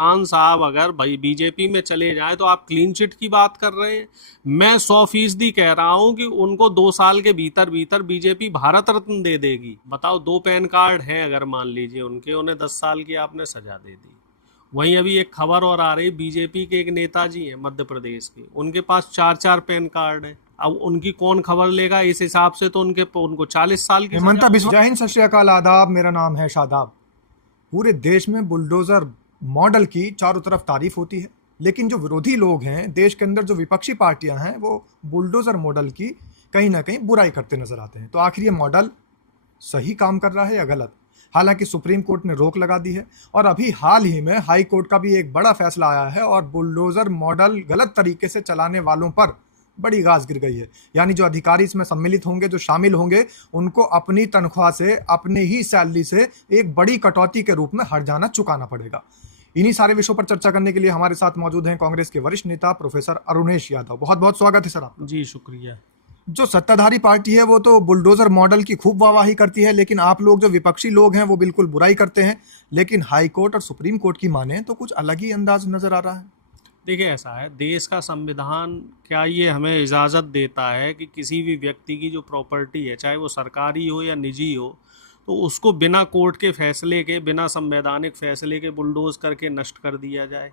खान साहब अगर भाई बीजेपी में चले जाएं तो आप क्लीन चिट की बात कर रहे हैं। मैं 100% कह रहा हूं कि उनको 2 साल के भीतर भीतर बीजेपी भारत रत्न दे देगी। बताओ, 2 पैन कार्ड हैं अगर मान लीजिए उनके, उन्हें 10 साल की आपने सजा दे दी। वहीं अभी एक खबर और आ रही, बीजेपी के एक नेताजी हैं मध्य प्रदेश के, उनके पास 4 4 पैन कार्ड है। अब उनकी कौन खबर लेगा? इस हिसाब से तो उनको 40 साल की हेमंता सजा। बिस्वा। जय हिंद, सत श्री अकाल, आदाब। मेरा नाम है शादाब। पूरे देश में बुलडोजर मॉडल की चारों तरफ तारीफ होती है, लेकिन जो विरोधी लोग हैं देश के अंदर, जो विपक्षी पार्टियां हैं, वो बुलडोजर मॉडल की कहीं ना कहीं बुराई करते नजर आते हैं। तो आखिर ये मॉडल सही काम कर रहा है या गलत? हालांकि सुप्रीम कोर्ट ने रोक लगा दी है और अभी हाल ही में हाई कोर्ट का भी एक बड़ा फैसला आया है और बुलडोजर मॉडल गलत तरीके से चलाने वालों पर बड़ी गाज गिर गई है। यानी जो अधिकारी इसमें सम्मिलित होंगे, जो शामिल होंगे, उनको अपनी तनख्वाह से, अपनी ही सैलरी से एक बड़ी कटौती के रूप में हर्जाना चुकाना पड़ेगा। इन्हीं सारे विषयों पर चर्चा करने के लिए हमारे साथ मौजूद हैं कांग्रेस के वरिष्ठ नेता प्रोफेसर अरुणेश यादव। बहुत बहुत स्वागत है सर आपका। जी शुक्रिया। जो सत्ताधारी पार्टी है वो तो बुलडोजर मॉडल की खूब वाहवाही करती है, लेकिन आप लोग जो विपक्षी लोग हैं वो बिल्कुल बुराई करते हैं। लेकिन हाई कोर्ट और सुप्रीम कोर्ट की माने तो कुछ अलग ही अंदाज नजर आ रहा है। देखिए, ऐसा है, देश का संविधान क्या ये हमें इजाज़त देता है कि किसी भी व्यक्ति की जो प्रॉपर्टी है, चाहे वो सरकारी हो या निजी हो, तो उसको बिना कोर्ट के फैसले के, बिना संवैधानिक फैसले के बुलडोज करके नष्ट कर दिया जाए?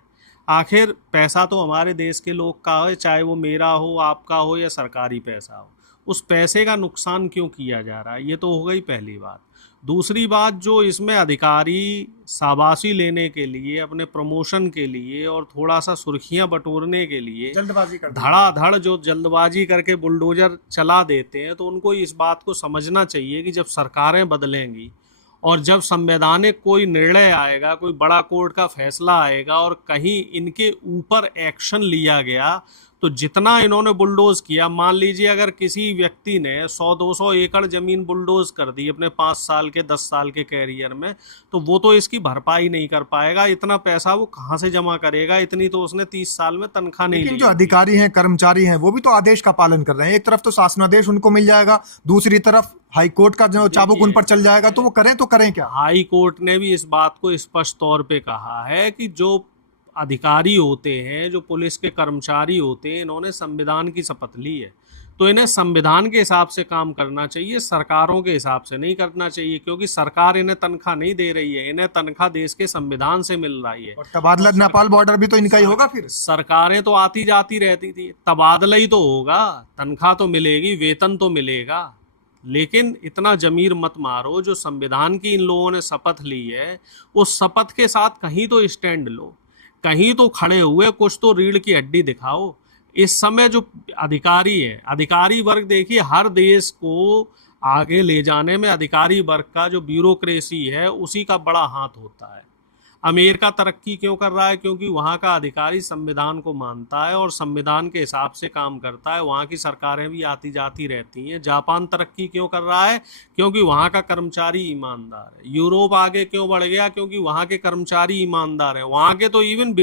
आखिर पैसा तो हमारे देश के लोग का है, चाहे वो मेरा हो, आपका हो या सरकारी पैसा हो। उस पैसे का नुकसान क्यों किया जा रहा है? ये तो हो गई पहली बात। दूसरी बात, जो इसमें अधिकारी शाबाशी लेने के लिए, अपने प्रमोशन के लिए और थोड़ा सा सुर्खियां बटोरने के लिए जल्दबाजी कर धड़ाधड़ जो जल्दबाजी करके बुलडोजर चला देते हैं, तो उनको इस बात को समझना चाहिए कि जब सरकारें बदलेंगी और जब संवैधानिक कोई निर्णय आएगा, कोई बड़ा कोर्ट का फैसला आएगा और कहीं इनके ऊपर एक्शन लिया गया, तो जितना इन्होंने बुलडोज किया, मान लीजिए अगर किसी व्यक्ति ने 100-200 एकड़ जमीन बुलडोज कर दी अपने 5 साल के 10 साल के कैरियर में, तो वो तो इसकी भरपाई नहीं कर पाएगा। इतना पैसा वो कहाँ से जमा करेगा? इतनी तो उसने 30 साल में तनख्वाह नहीं ली। लेकिन जो अधिकारी हैं, कर्मचारी हैं, वो भी तो आदेश का पालन कर रहे हैं। एक तरफ तो शासनादेश उनको मिल जाएगा, दूसरी तरफ हाई कोर्ट का जो चाबुक उन पर चल जाएगा, तो वो करें तो करें क्या? हाई कोर्ट ने भी इस बात को स्पष्ट तौर पे कहा है कि जो अधिकारी होते हैं, जो पुलिस के कर्मचारी होते हैं, इन्होंने संविधान की शपथ ली है, तो इन्हें संविधान के हिसाब से काम करना चाहिए, सरकारों के हिसाब से नहीं करना चाहिए। क्योंकि सरकार इन्हें तनख्वाह नहीं दे रही है, इन्हें तनख्वाह देश के संविधान से मिल रही है। और तबादला नेपाल बॉर्डर भी तो इनका ही होगा फिर। सरकारें तो आती जाती रहती थी, तबादला ही तो होगा, तनख्वाह तो मिलेगी, वेतन तो मिलेगा। लेकिन इतना जमीर मत मारो, जो संविधान की इन लोगों ने शपथ ली है, उस शपथ के साथ कहीं तो स्टैंड लो, कहीं तो खड़े हुए कुछ तो रीढ़ की हड्डी दिखाओ। इस समय जो अधिकारी है, अधिकारी वर्ग, देखिए हर देश को आगे ले जाने में अधिकारी वर्ग का जो ब्यूरोक्रेसी है उसी का बड़ा हाथ होता है। अमेरिका तरक्की क्यों कर रहा है? क्योंकि वहाँ का अधिकारी संविधान को मानता है और संविधान के हिसाब से काम करता है। वहाँ की सरकारें भी आती जाती रहती हैं। जापान तरक्की क्यों कर रहा है? क्योंकि वहाँ का कर्मचारी ईमानदार है। यूरोप आगे क्यों बढ़ गया? क्योंकि वहाँ के कर्मचारी ईमानदार हैं। वहाँ के तो इवन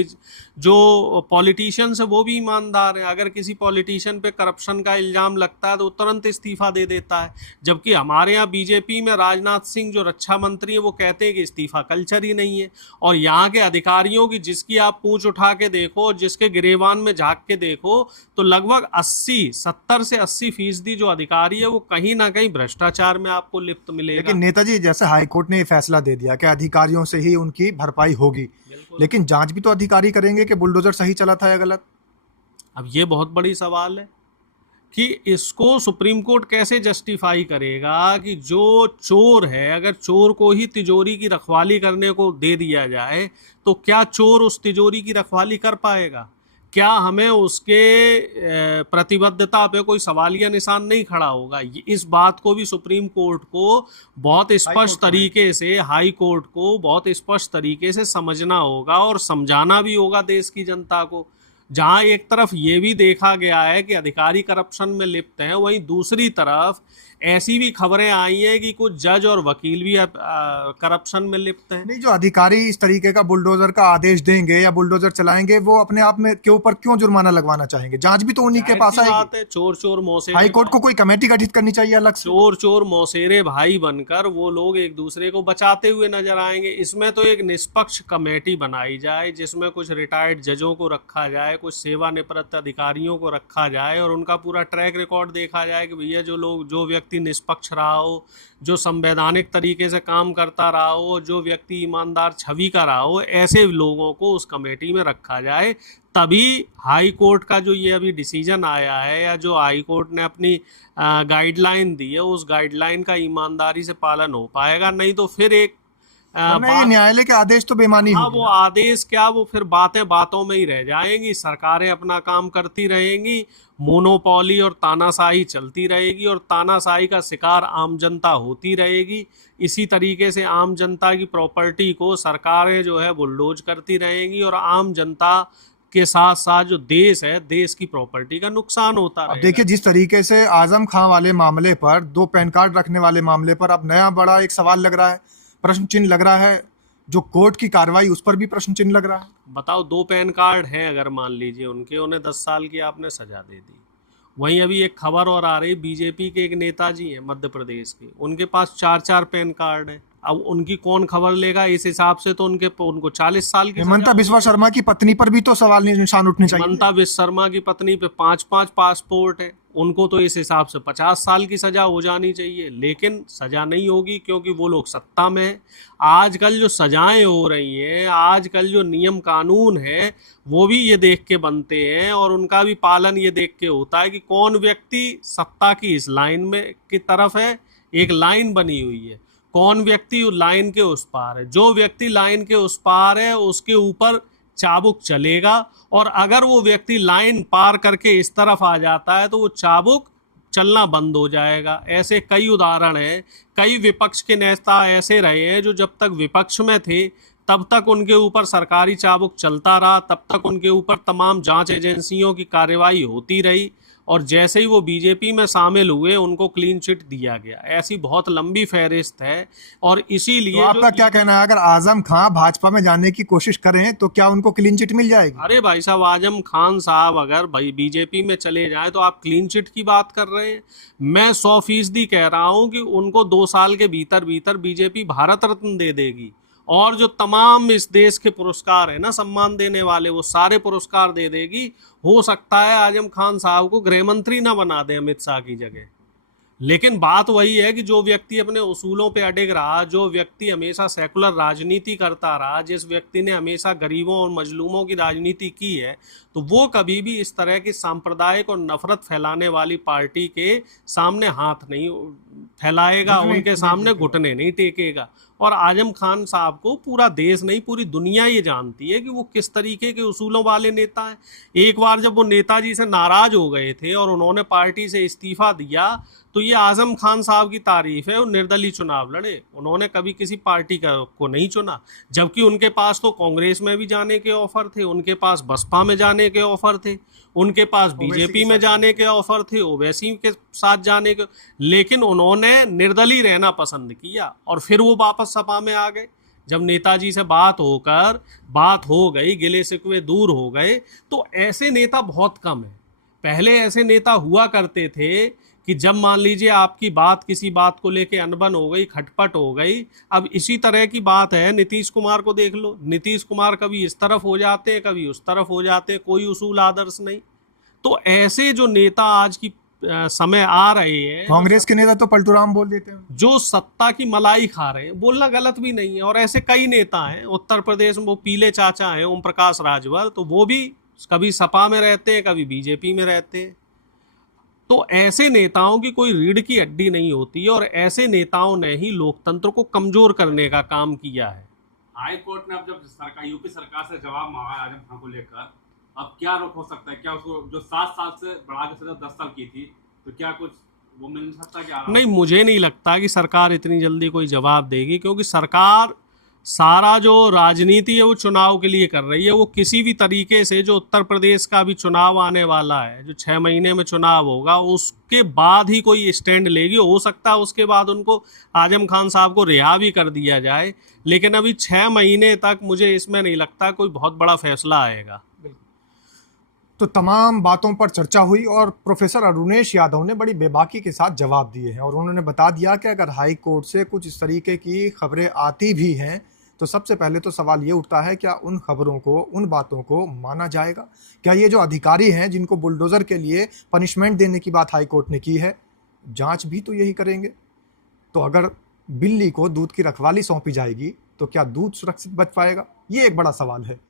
जो पॉलिटिशियंस है वो भी ईमानदार हैं। अगर किसी पॉलिटिशियन पे करप्शन का इल्ज़ाम लगता है तो तुरंत इस्तीफा दे देता है। जबकि हमारे यहाँ बीजेपी में राजनाथ सिंह जो रक्षा मंत्री है वो कहते हैं कि इस्तीफा कल्चर ही नहीं है। और यहाँ के अधिकारियों की जिसकी आप पूंछ उठा के देखो, जिसके गिरेबान में झांक के देखो, तो लगभग 70 से 80% जो अधिकारी है वो कहीं ना कहीं भ्रष्टाचार में आपको लिप्त मिलेगा। लेकिन नेताजी, जैसे हाईकोर्ट ने ये फैसला दे दिया कि अधिकारियों से ही उनकी भरपाई होगी, लेकिन जांच भी तो अधिकारी करेंगे कि बुलडोजर सही चला था या गलत। अब ये बहुत बड़ी सवाल है कि इसको सुप्रीम कोर्ट कैसे जस्टिफाई करेगा कि जो चोर है, अगर चोर को ही तिजोरी की रखवाली करने को दे दिया जाए तो क्या चोर उस तिजोरी की रखवाली कर पाएगा? क्या हमें उसके प्रतिबद्धता पे कोई सवालिया निशान नहीं खड़ा होगा? इस बात को भी सुप्रीम कोर्ट को बहुत स्पष्ट तरीके से, हाई कोर्ट को बहुत स्पष्ट तरीके से समझना होगा और समझाना भी होगा देश की जनता को। जहां एक तरफ ये भी देखा गया है कि अधिकारी करप्शन में लिप्त हैं, वहीं दूसरी तरफ ऐसी भी खबरें आई हैं कि कुछ जज और वकील भी करप्शन में लिप्त हैं। नहीं, जो अधिकारी इस तरीके का बुलडोजर का आदेश देंगे या बुलडोजर चलाएंगे, वो अपने आप में के ऊपर क्यों जुर्माना लगवाना चाहेंगे? जांच भी तो उन्हीं के जाहिर पास सी आएगी। बात है, चोर चोर मौसेरे हाई कोर्ट को कोई कमेटी गठित करनी चाहिए अलग से। चोर चोर मौसेरे भाई बनकर वो लोग एक दूसरे को बचाते हुए नजर आएंगे। इसमें तो एक निष्पक्ष कमेटी बनाई जाए जिसमें कुछ रिटायर्ड जजों को रखा जाए, कुछ सेवानिवृत्त अधिकारियों को रखा जाए और उनका पूरा ट्रैक रिकॉर्ड देखा जाए कि भैया जो व्यक्ति निष्पक्ष रहा हो, जो संवैधानिक तरीके से काम करता रहा हो, जो व्यक्ति ईमानदार छवि का रहा हो, ऐसे लोगों को उस कमेटी में रखा जाए। तभी हाई कोर्ट का जो ये अभी डिसीजन आया है या जो हाई कोर्ट ने अपनी गाइडलाइन दी है, उस गाइडलाइन का ईमानदारी से पालन हो पाएगा। नहीं तो फिर एक नहीं, न्यायालय के आदेश तो बेमानी हाँ, होगी वो ना। आदेश क्या, वो फिर बातें बातों में ही रह जाएंगी। सरकारें अपना काम करती रहेंगी, मोनोपोली और तानाशाही चलती रहेगी और तानाशाही का शिकार आम जनता होती रहेगी। इसी तरीके से आम जनता की प्रॉपर्टी को सरकारें जो है बुलडोज करती रहेंगी और आम जनता के साथ साथ जो देश है, देश की प्रॉपर्टी का नुकसान होता अब रहेगा। देखिए, जिस तरीके से आजम खां वाले मामले पर, 2 पैन कार्ड रखने वाले मामले पर अब नया बड़ा एक सवाल लग रहा है, प्रश्न चिन्ह लग रहा है। जो कोर्ट की कार्रवाई, उस पर भी प्रश्न चिन्ह लग रहा है। बताओ, 2 पैन कार्ड हैं अगर मान लीजिए उन्हें 10 साल की आपने सजा दे दी। वहीं अभी एक खबर और आ रही, बीजेपी के एक नेताजी हैं मध्य प्रदेश के, उनके पास 4-4 पैन कार्ड है। अब उनकी कौन खबर लेगा? इस हिसाब से तो उनको 40 साल की हेमंता बिस्वा शर्मा की पत्नी पर भी तो सवाल निशान उठने चाहिए। हेमंता बिस्वा शर्मा की पत्नी पे 5-5 पासपोर्ट है, उनको तो इस हिसाब से 50 साल की सजा हो जानी चाहिए। लेकिन सजा नहीं होगी क्योंकि वो लोग सत्ता में है। आजकल जो सजाएं हो रही हैं, आजकल जो नियम कानून है, वो भी ये देख के बनते हैं और उनका भी पालन ये देख के होता है कि कौन व्यक्ति सत्ता की इस लाइन में की तरफ है। एक लाइन बनी हुई है, कौन व्यक्ति लाइन के उस पार है। जो व्यक्ति लाइन के उस पार है उसके ऊपर चाबुक चलेगा और अगर वो व्यक्ति लाइन पार करके इस तरफ आ जाता है तो वो चाबुक चलना बंद हो जाएगा। ऐसे कई उदाहरण हैं। कई विपक्ष के नेता ऐसे रहे हैं जो जब तक विपक्ष में थे तब तक उनके ऊपर सरकारी चाबुक चलता रहा, तब तक उनके ऊपर तमाम जांच एजेंसियों की कार्रवाई होती रही और जैसे ही वो बीजेपी में शामिल हुए उनको क्लीन चिट दिया गया। ऐसी बहुत लंबी फहरिस्त है और इसीलिए तो आपका क्या कहना है, अगर आजम खां भाजपा में जाने की कोशिश करें तो क्या उनको क्लीन चिट मिल जाएगी? अरे भाई साहब, आजम खान साहब अगर भाई बीजेपी में चले जाएं तो आप क्लीन चिट की बात कर रहे हैं। मैं 100% कह रहा हूं कि उनको 2 साल के भीतर भीतर बीजेपी भारत रत्न दे देगी और जो तमाम इस देश के पुरस्कार है ना, सम्मान देने वाले, वो सारे पुरस्कार दे देगी। हो सकता है आजम खान साहब को गृह मंत्री ना बना दे अमित शाह की जगह। लेकिन बात वही है कि जो व्यक्ति अपने उसूलों पे अडिग रहा, जो व्यक्ति हमेशा सेकुलर राजनीति करता रहा, जिस व्यक्ति ने हमेशा गरीबों और मजलूमों की राजनीति की है, तो वो कभी भी इस तरह की सांप्रदायिक और नफरत फैलाने वाली पार्टी के सामने हाथ नहीं फैलाएगा, उनके सामने घुटने नहीं टेकेगा। और आजम खान साहब को पूरा देश नहीं, पूरी दुनिया ये जानती है कि वो किस तरीके के उसूलों वाले नेता हैं। एक बार जब वो नेताजी से नाराज हो गए थे और उन्होंने पार्टी से इस्तीफा दिया तो ये आजम खान साहब की तारीफ है, वो निर्दलीय चुनाव लड़े, उन्होंने कभी किसी पार्टी को नहीं चुना। जबकि उनके पास तो कांग्रेस में भी जाने के ऑफर थे, उनके पास बसपा में जाने के ऑफर थे, उनके पास बीजेपी में जाने के ऑफर थे, ओवैसी के साथ जाने के, लेकिन उन्होंने निर्दलीय रहना पसंद किया और फिर वो वापस सपा में आ गए। जब नेताजी से बात हो गई, गिले शिकवे दूर हो गए। तो ऐसे नेता बहुत कम है। पहले ऐसे नेता हुआ करते थे कि जब मान लीजिए आपकी बात किसी बात को लेके अनबन हो गई, खटपट हो गई। अब इसी तरह की बात है, नीतीश कुमार को देख लो, नीतीश कुमार कभी इस तरफ हो जाते हैं, कभी उस तरफ हो जाते हैं, कोई उसूल आदर्श नहीं। तो ऐसे जो नेता आज की समय आ रहे हैं, कांग्रेस के नेता तो पलटूराम बोल देते हैं, जो सत्ता की मलाई खा रहे हैं, बोलना गलत भी नहीं है। और ऐसे कई नेता हैं उत्तर प्रदेश में, वो पीले चाचा हैं ओम प्रकाश राजभर, तो वो भी कभी सपा में रहते हैं, कभी बीजेपी में रहते हैं। तो ऐसे नेताओं की कोई रीढ़ की हड्डी नहीं होती और ऐसे नेताओं ने ही लोकतंत्र को कमजोर करने का काम किया है। हाई कोर्ट ने अब जब सरकार, यूपी सरकार से जवाब मांगा आजम खान को लेकर, अब क्या रुख हो सकता है? क्या उसको जो 7 साल से बढ़ा के सजा 10 साल की थी, तो क्या कुछ वो मिल सकता है? क्या नहीं, मुझे नहीं लगता कि सरकार इतनी जल्दी कोई जवाब देगी, क्योंकि सरकार सारा जो राजनीति है वो चुनाव के लिए कर रही है। वो किसी भी तरीके से, जो उत्तर प्रदेश का भी चुनाव आने वाला है, जो 6 महीने में चुनाव होगा, उसके बाद ही कोई स्टैंड लेगी। हो सकता है उसके बाद उनको आजम खान साहब को रिहा भी कर दिया जाए, लेकिन अभी 6 महीने तक मुझे इसमें नहीं लगता कोई बहुत बड़ा फैसला आएगा। तो तमाम बातों पर चर्चा हुई और प्रोफेसर अरुणेश यादव ने बड़ी बेबाकी के साथ जवाब दिए हैं और उन्होंने बता दिया कि अगर हाई कोर्ट से कुछ इस तरीके की खबरें आती भी हैं तो सबसे पहले तो सवाल ये उठता है, क्या उन खबरों को, उन बातों को माना जाएगा? क्या ये जो अधिकारी हैं जिनको बुलडोज़र के लिए पनिशमेंट देने की बात हाई कोर्ट ने की है, जांच भी तो यही करेंगे? तो अगर बिल्ली को दूध की रखवाली सौंपी जाएगी तो क्या दूध सुरक्षित बच पाएगा? ये एक बड़ा सवाल है।